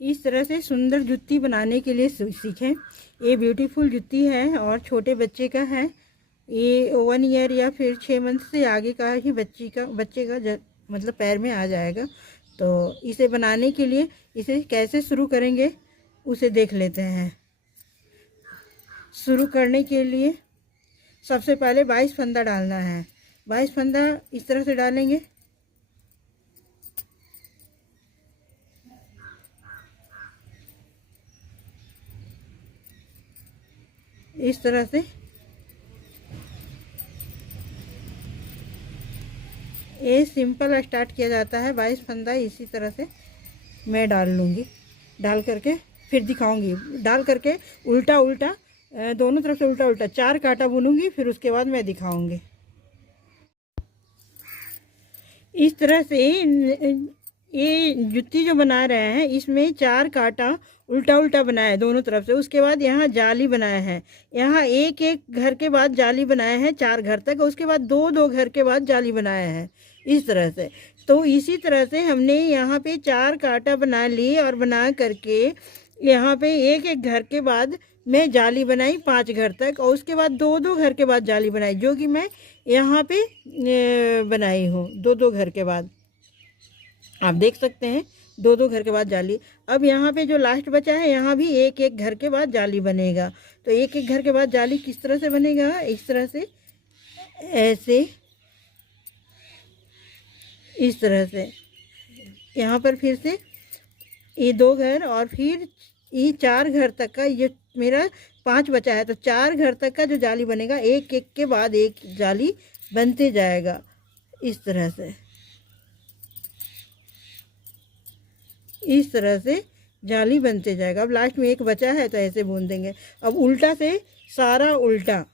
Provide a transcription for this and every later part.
इस तरह से सुंदर जुत्ती बनाने के लिए सीखें। ये ब्यूटीफुल जुत्ती है और छोटे बच्चे का है। ये 1 ईयर या फिर 6 मंथ से आगे का ही बच्चे का मतलब पैर में आ जाएगा। तो इसे बनाने के लिए इसे कैसे शुरू करेंगे उसे देख लेते हैं। शुरू करने के लिए सबसे पहले 22 फंदा डालना है। 22 फंदा इस तरह से डालेंगे। इस तरह से ये सिंपल स्टार्ट किया जाता है। 22 फंदा इसी तरह से मैं डाल लूँगी। डाल करके फिर दिखाऊंगी। डाल करके उल्टा उल्टा दोनों तरफ से उल्टा उल्टा 4 कांटा बुनूंगी, फिर उसके बाद मैं दिखाऊंगी। इस तरह से ये जुत्ती जो बना रहे हैं इसमें 4 कांटा उल्टा उल्टा बनाया है दोनों तरफ से। उसके बाद यहाँ जाली बनाया है। यहाँ एक एक घर के बाद जाली बनाया है 4 घर तक। उसके बाद 2-2 घर के बाद जाली बनाया है इस तरह से। तो इसी तरह से हमने यहाँ पे 4 कांटा बना लिए और बना करके यहाँ पे एक एक घर के बाद मैं जाली बनाई 5 घर तक। और उसके बाद 2-2 घर के बाद जाली बनाई, जो कि मैं यहाँ पे बनाई हूँ 2-2 घर के बाद। आप देख सकते हैं 2-2 घर के बाद जाली। अब यहाँ पे जो लास्ट बचा है यहाँ भी एक एक घर के बाद जाली बनेगा। तो एक एक घर के बाद जाली किस तरह से बनेगा, इस तरह से, ऐसे, इस तरह से। यहाँ पर फिर से ये 2 घर और फिर ये 4 घर तक का, ये मेरा 5 बचा है। तो 4 घर तक का जो जाली बनेगा एक एक के बाद एक जाली बनते जाएगा इस तरह से। इस तरह से जाली बनते जाएगा। अब लास्ट में एक बचा है तो ऐसे बुन देंगे। अब उल्टा से सारा उल्टा,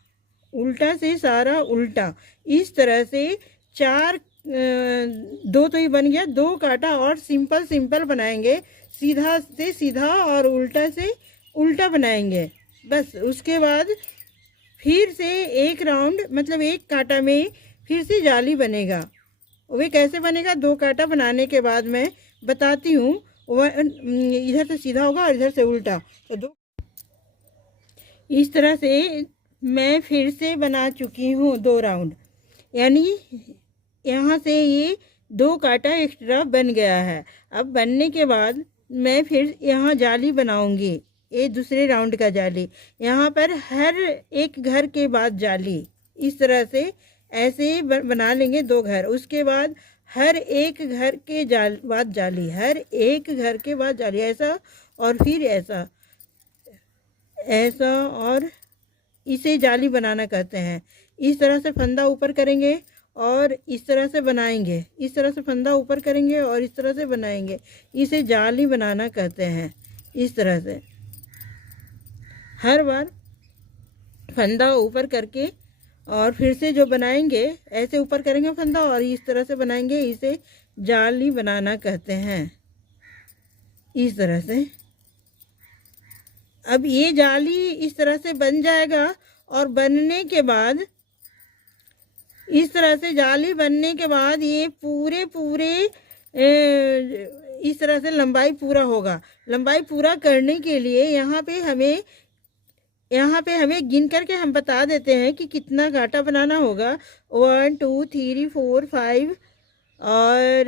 उल्टा से सारा उल्टा, इस तरह से 4 2 तो ही बन गया। 2 कांटा और सिंपल सिंपल बनाएंगे, सीधा से सीधा और उल्टा से उल्टा बनाएंगे बस। उसके बाद फिर से एक राउंड, मतलब एक कांटा में फिर से जाली बनेगा। वे कैसे बनेगा 2 कांटा बनाने के बाद मैं बताती हूँ। इधर से सीधा होगा और इधर से उल्टा। तो 2 इस तरह से मैं फिर से बना चुकी हूँ 2 राउंड, यानी यहाँ से ये 2 कांटा एक्स्ट्रा बन गया है। अब बनने के बाद मैं फिर यहाँ जाली बनाऊंगी, ये दूसरे राउंड का जाली। यहाँ पर हर एक घर के बाद जाली, इस तरह से ऐसे बना लेंगे 2 घर। उसके बाद हर एक घर के बाद जाली, हर एक घर के बाद जाली, ऐसा और फिर ऐसा, ऐसा, और इसे जाली बनाना कहते हैं। इस तरह से फंदा ऊपर करेंगे और इस तरह से बनाएंगे। इस तरह से फंदा ऊपर करेंगे और इस तरह से बनाएंगे। इसे जाली बनाना कहते हैं। इस तरह से हर बार फंदा ऊपर करके और फिर से जो बनाएंगे ऐसे ऊपर करेंगे फंदा और इस तरह से बनाएंगे। इसे जाली बनाना कहते हैं इस तरह से। अब ये जाली इस तरह से बन जाएगा और बनने के बाद इस तरह से जाली बनने के बाद ये पूरे इस तरह से लंबाई पूरा होगा। लंबाई पूरा करने के लिए यहाँ पे हमें गिन करके हम बता देते हैं कि कितना कांटा बनाना होगा। 1 2 3 4 5 और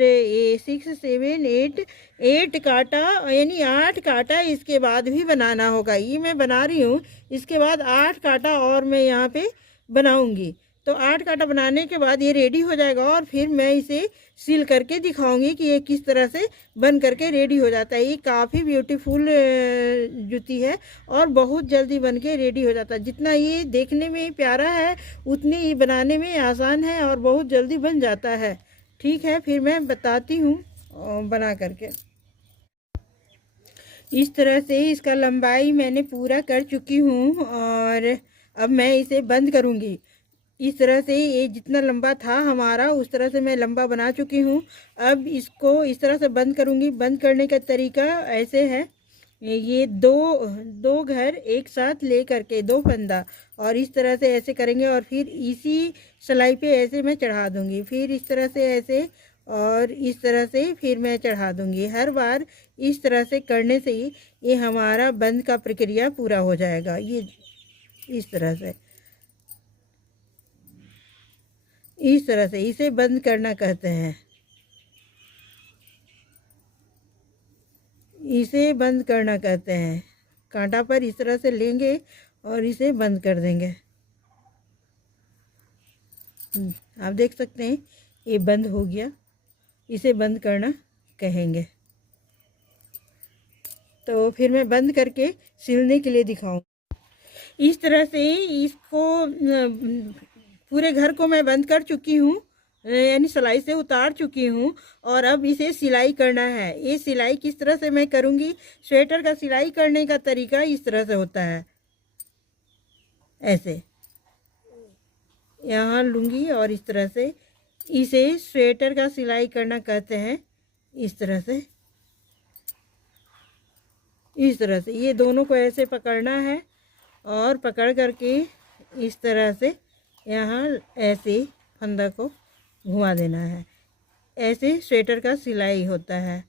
6 7 8 कांटा, यानी 8 कांटा इसके बाद भी बनाना होगा। ये मैं बना रही हूँ, इसके बाद 8 कांटा और मैं यहाँ पे बनाऊंगी। तो 8 कांटा बनाने के बाद ये रेडी हो जाएगा और फिर मैं इसे सील करके दिखाऊंगी कि ये किस तरह से बन करके रेडी हो जाता है। ये काफ़ी ब्यूटीफुल जूती है और बहुत जल्दी बन के रेडी हो जाता है। जितना ये देखने में प्यारा है उतनी ये बनाने में आसान है और बहुत जल्दी बन जाता है। ठीक है, फिर मैं बताती हूँ बना करके। इस तरह से इसका लंबाई मैंने पूरा कर चुकी हूँ और अब मैं इसे बंद करूँगी। इस तरह से ये जितना लंबा था हमारा उस तरह से मैं लंबा बना चुकी हूँ। अब इसको इस तरह से बंद करूँगी। बंद करने का तरीका ऐसे है, ये दो घर एक साथ ले करके 2 फंदा और इस तरह से ऐसे करेंगे और फिर इसी सिलाई पे ऐसे मैं चढ़ा दूँगी। फिर इस तरह से ऐसे और इस तरह से फिर मैं चढ़ा दूँगी। हर बार इस तरह से करने से ही ये हमारा बंद का प्रक्रिया पूरा हो जाएगा। ये इस तरह से इसे बंद करना कहते हैं। इसे बंद करना कहते हैं। कांटा पर इस तरह से लेंगे और इसे बंद कर देंगे। आप देख सकते हैं ये बंद हो गया। इसे बंद करना कहेंगे। तो फिर मैं बंद करके सिलने के लिए दिखाऊं। इस तरह से इसको पूरे घर को मैं बंद कर चुकी हूँ, यानी सिलाई से उतार चुकी हूँ। और अब इसे सिलाई करना है। ये सिलाई किस तरह से मैं करूँगी, स्वेटर का सिलाई करने का तरीका इस तरह से होता है। ऐसे यहाँ लूँगी और इस तरह से इसे स्वेटर का सिलाई करना कहते हैं। इस तरह से ये दोनों को ऐसे पकड़ना है और पकड़ करके इस तरह से यहाँ ऐसे फंदा को घुमा देना है। ऐसे स्वेटर का सिलाई होता है।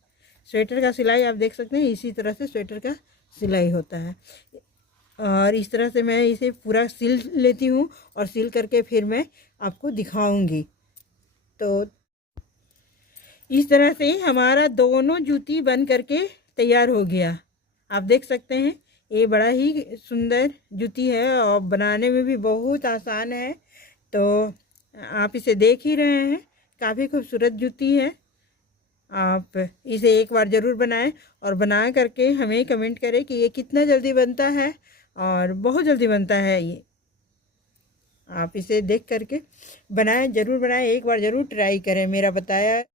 स्वेटर का सिलाई आप देख सकते हैं, इसी तरह से स्वेटर का सिलाई होता है। और इस तरह से मैं इसे पूरा सिल लेती हूँ और सिल करके फिर मैं आपको दिखाऊंगी। तो इस तरह से हमारा दोनों जूती बन करके तैयार हो गया। आप देख सकते हैं ये बड़ा ही सुंदर जूती है और बनाने में भी बहुत आसान है। तो आप इसे देख ही रहे हैं, काफ़ी खूबसूरत जूती है। आप इसे एक बार ज़रूर बनाएं और बना करके हमें कमेंट करें कि ये कितना जल्दी बनता है। और बहुत जल्दी बनता है ये। आप इसे देख करके बनाएं, ज़रूर बनाएं, एक बार ज़रूर ट्राई करें मेरा बताया